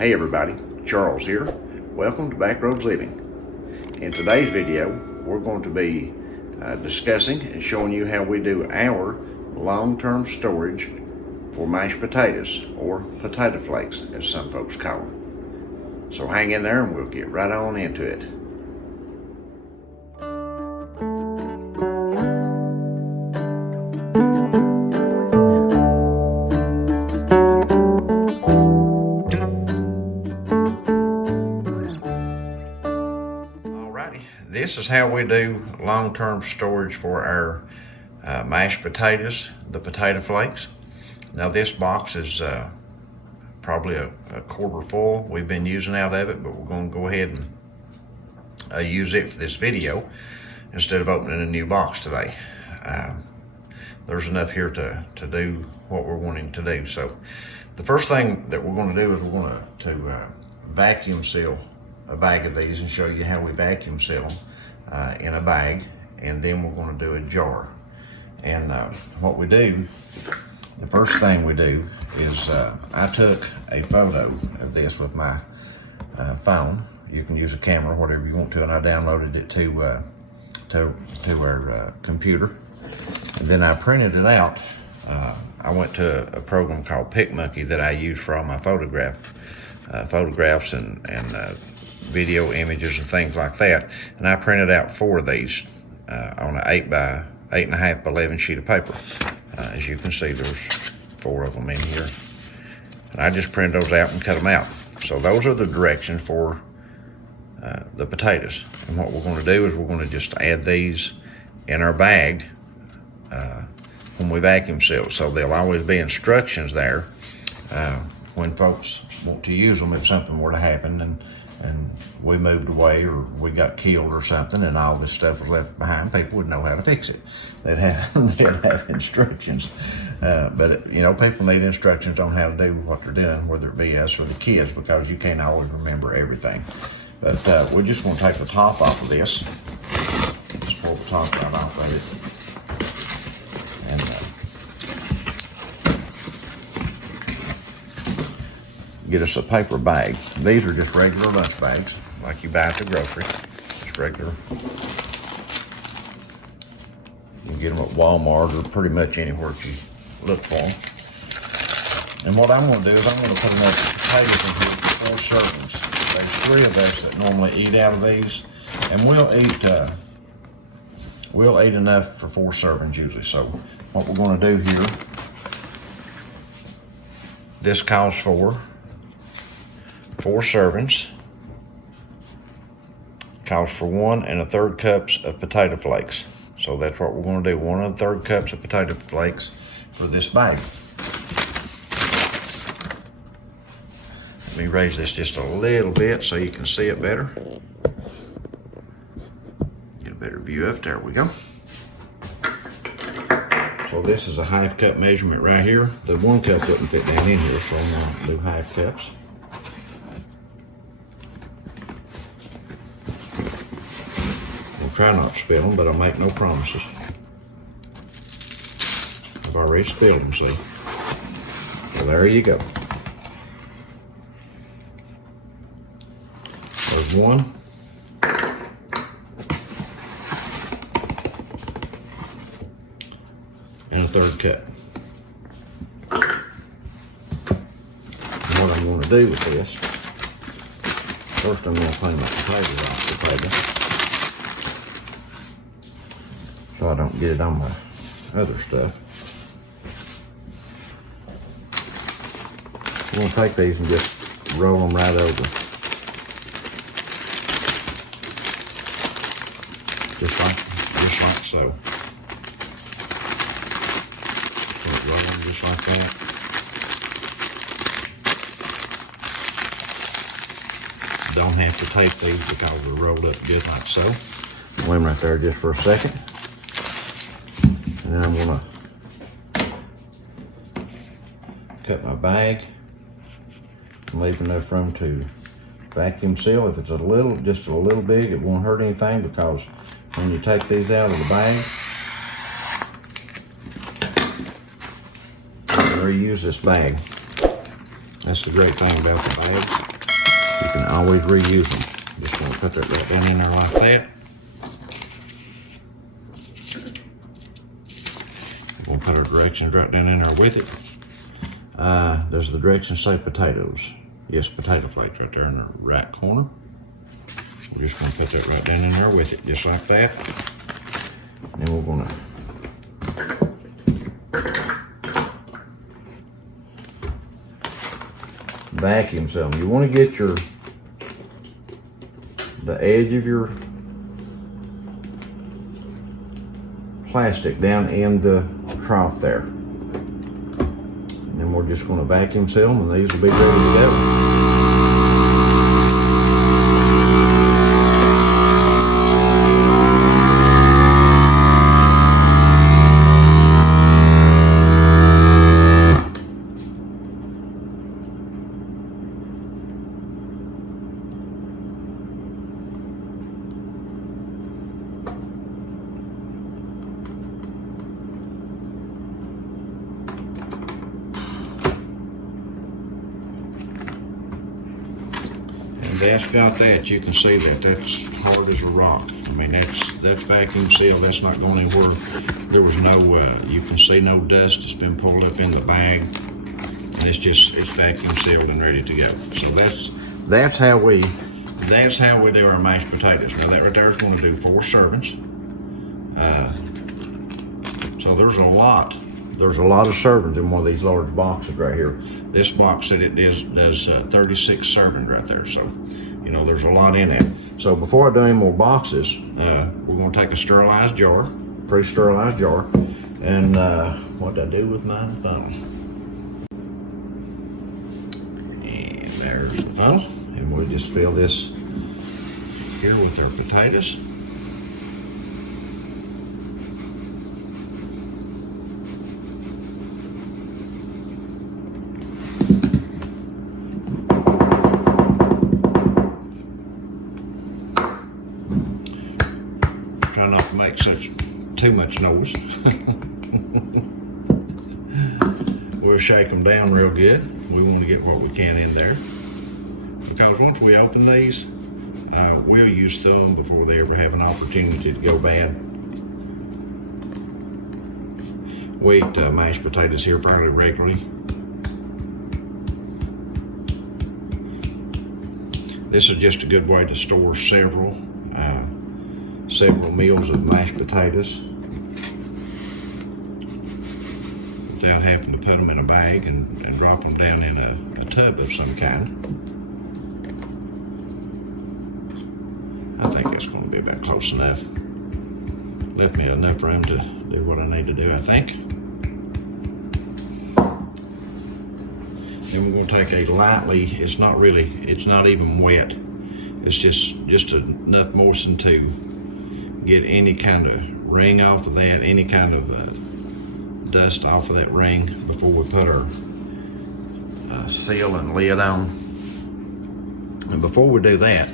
Hey everybody, Charles here. Welcome to Backroads Living. In today's video, we're going to be discussing and showing you how we do our long-term storage for mashed potatoes, or potato flakes as some folks call them. So hang in there and we'll get right on into it. This is how we do long-term storage for our mashed potatoes, the potato flakes. Now this box is probably a quarter full. We've been using out of it, but we're going to go ahead and use it for this video instead of opening a new box today. There's enough here to do what we're wanting to do. So the first thing that we're going to do is we're going to vacuum seal a bag of these and show you how we vacuum seal them in a bag, and then we're going to do a jar. And what we do, the first thing we do is I took a photo of this with my phone. You can use a camera, whatever you want to, and I downloaded it to our computer, and then I printed it out. I went to a program called PicMonkey that I use for all my photographs and video images and things like that. And I printed out 4 of these on an 8 by 8.5 by 11 sheet of paper. As you can see, there's 4 of them in here. And I just printed those out and cut them out. So those are the directions for the potatoes. And what we're going to do is we're going to just add these in our bag when we vacuum seal it. So there'll always be instructions there when folks want to use them if something were to happen and we moved away or we got killed or something and all this stuff was left behind. People would know how to fix it. They'd have instructions. But you know, people need instructions on how to do what they're doing, whether it be us or the kids, because you can't always remember everything. But we're just going to take the top off of this. Just pull the top right off of it. Get us a paper bag. These are just regular lunch bags, like you buy at the grocery. Just regular. You can get them at Walmart or pretty much anywhere that you look for them. And what I'm going to do is I'm going to put enough potatoes in here for 4 servings. There's 3 of us that normally eat out of these, and we'll eat enough for 4 servings usually. So what we're going to do here, this calls for 4 servings, calls for 1 1/3 cups of potato flakes. So that's what we're going to do, 1 1/3 cups of potato flakes for this bag. Let me raise this just a little bit so you can see it better. Get a better view up. There we go. So this is a 1/2 cup measurement right here. The 1 cup wouldn't fit down in here, so I'm going to do 1/2 cups. Try not to spill them, but I'll make no promises. I've already spilled them, see? So there you go. There's 1. And 1/3 cup. And what I'm going to do with this, first I'm going to clean my potatoes off the table, so I don't get it on my other stuff. I'm going to take these and just roll them right over. Just like so. Just roll them just like that. Don't have to tape these because they're rolled up just like so. Leave them right there just for a second. And then I'm going to cut my bag and leave enough room to vacuum seal. If it's just a little big, it won't hurt anything, because when you take these out of the bag, you reuse this bag. That's the great thing about the bags. You can always reuse them. Just gonna put that right down in there like that. We'll put our directions right down in there with it. There's the directions say potatoes. Yes, potato flakes right there in the right corner. We're just gonna put that right down in there with it, just like that. And then we're gonna vacuum seal them. You want to get the edge of your plastic down in the trough there. And then we're just going to vacuum seal them, and these will be ready to go. That's got that. You can see that that's hard as a rock. I mean, that's vacuum sealed. That's not going anywhere. There was no, you can see no dust. It's been pulled up in the bag, and it's vacuum sealed and ready to go. So that's how we do our mashed potatoes. Now that right there is going to do 4 servings. So there's a lot of servings in one of these large boxes right here. This box said it does 36 servings right there. So, you know, there's a lot in it. So before I do any more boxes, we're gonna take a sterilized jar, pre-sterilized jar, and what did I do with my funnel? And there's the funnel, and we'll just fill this here with our potatoes. Try not to make too much noise. We'll shake them down real good. We want to get what we can in there, because once we open these, we'll use them before they ever have an opportunity to go bad. We eat mashed potatoes here fairly regularly. This is just a good way to store several meals of mashed potatoes without having to put them in a bag and drop them down in a tub of some kind. I think that's going to be about close enough. Left me enough room to do what I need to do, I think. Then we're going to take a lightly, it's not even wet. It's just enough moisten to get any kind of ring off of that, any kind of dust off of that ring before we put our seal and lid on. And before we do that,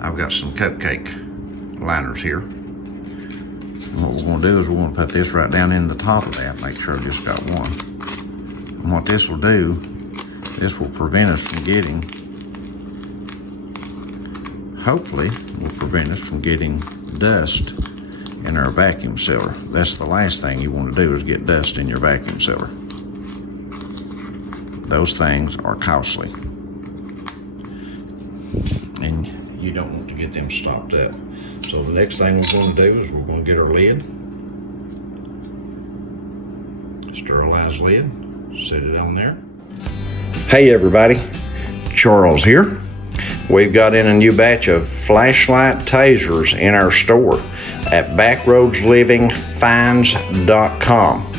I've got some cupcake liners here. And what we're going to do is we're going to put this right down in the top of that, make sure I just got one. And what this will do, this will prevent us from getting, hopefully will prevent us from getting dust in our vacuum sealer. That's the last thing you want to do, is get dust in your vacuum sealer. Those things are costly, and you don't want to get them stopped up. So the next thing we're going to do is we're going to get our lid, sterilized lid, set it on there. Hey everybody, Charles here. We've got in a new batch of flashlight tasers in our store at backroadslivingfinds.com.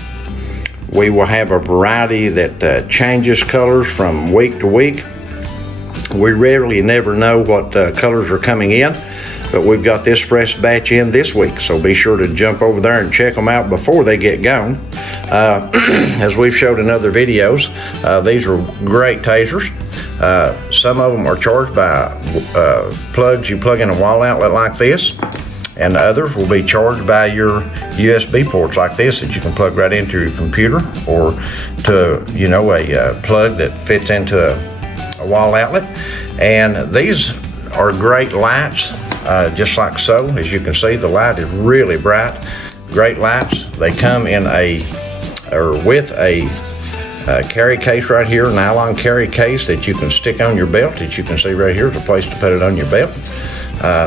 We will have a variety that changes colors from week to week. We rarely never know what colors are coming in, but we've got this fresh batch in this week, so be sure to jump over there and check them out before they get gone. As we've showed in other videos, these are great tasers. Some of them are charged by plugs. You plug in a wall outlet like this, and the others will be charged by your USB ports like this that you can plug right into your computer, or to a plug that fits into a wall outlet. And these are great lights, just like so. As you can see, the light is really bright. Great lights. They come in with a carry case right here, nylon carry case that you can stick on your belt. That you can see right here is a place to put it on your belt.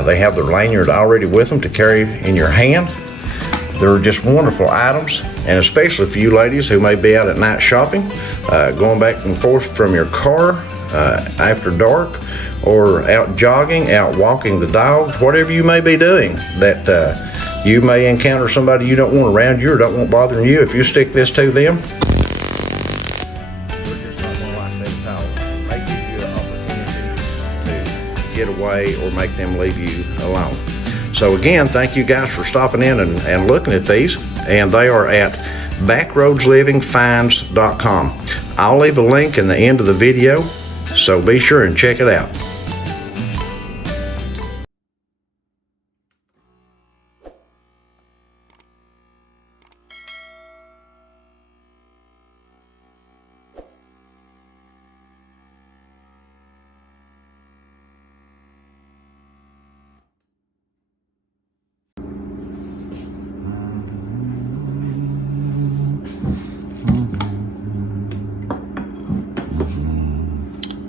They have their lanyard already with them to carry in your hand. They're just wonderful items, and especially for you ladies who may be out at night shopping, going back and forth from your car after dark, or out jogging, out walking the dogs, whatever you may be doing, that you may encounter somebody you don't want around you or don't want bothering you. If you stick this to them, they're just not going to like that at all. It may give you an opportunity to get away or make them leave you alone. So again, thank you guys for stopping in and looking at these, and they are at backroadslivingfinds.com. I'll leave a link in the end of the video, so be sure and check it out.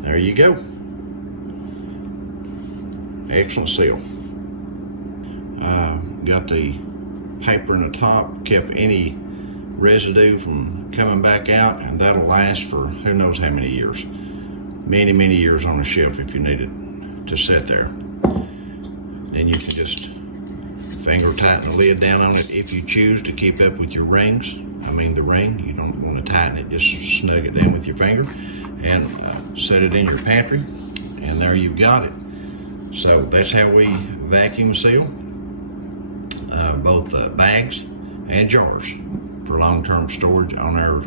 There you go. Excellent seal. Got the paper in the top, kept any residue from coming back out, and that'll last for who knows how many years. Many years on the shelf if you need it to sit there. Then you can just finger tighten the lid down on it if you choose to keep up with your rings. I mean the ring, you don't want to tighten it, just snug it down with your finger and set it in your pantry, and there you've got it. So that's how we vacuum seal both bags and jars for long-term storage on our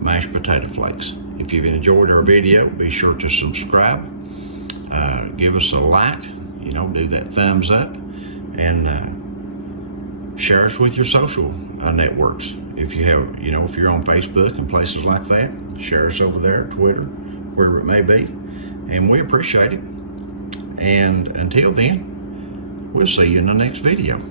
mashed potato flakes. If you've enjoyed our video, be sure to subscribe, give us a like, do that thumbs up, and share us with your social networks. If you have, if you're on Facebook and places like that, share us over there, Twitter, wherever it may be, and we appreciate it. And until then, we'll see you in the next video.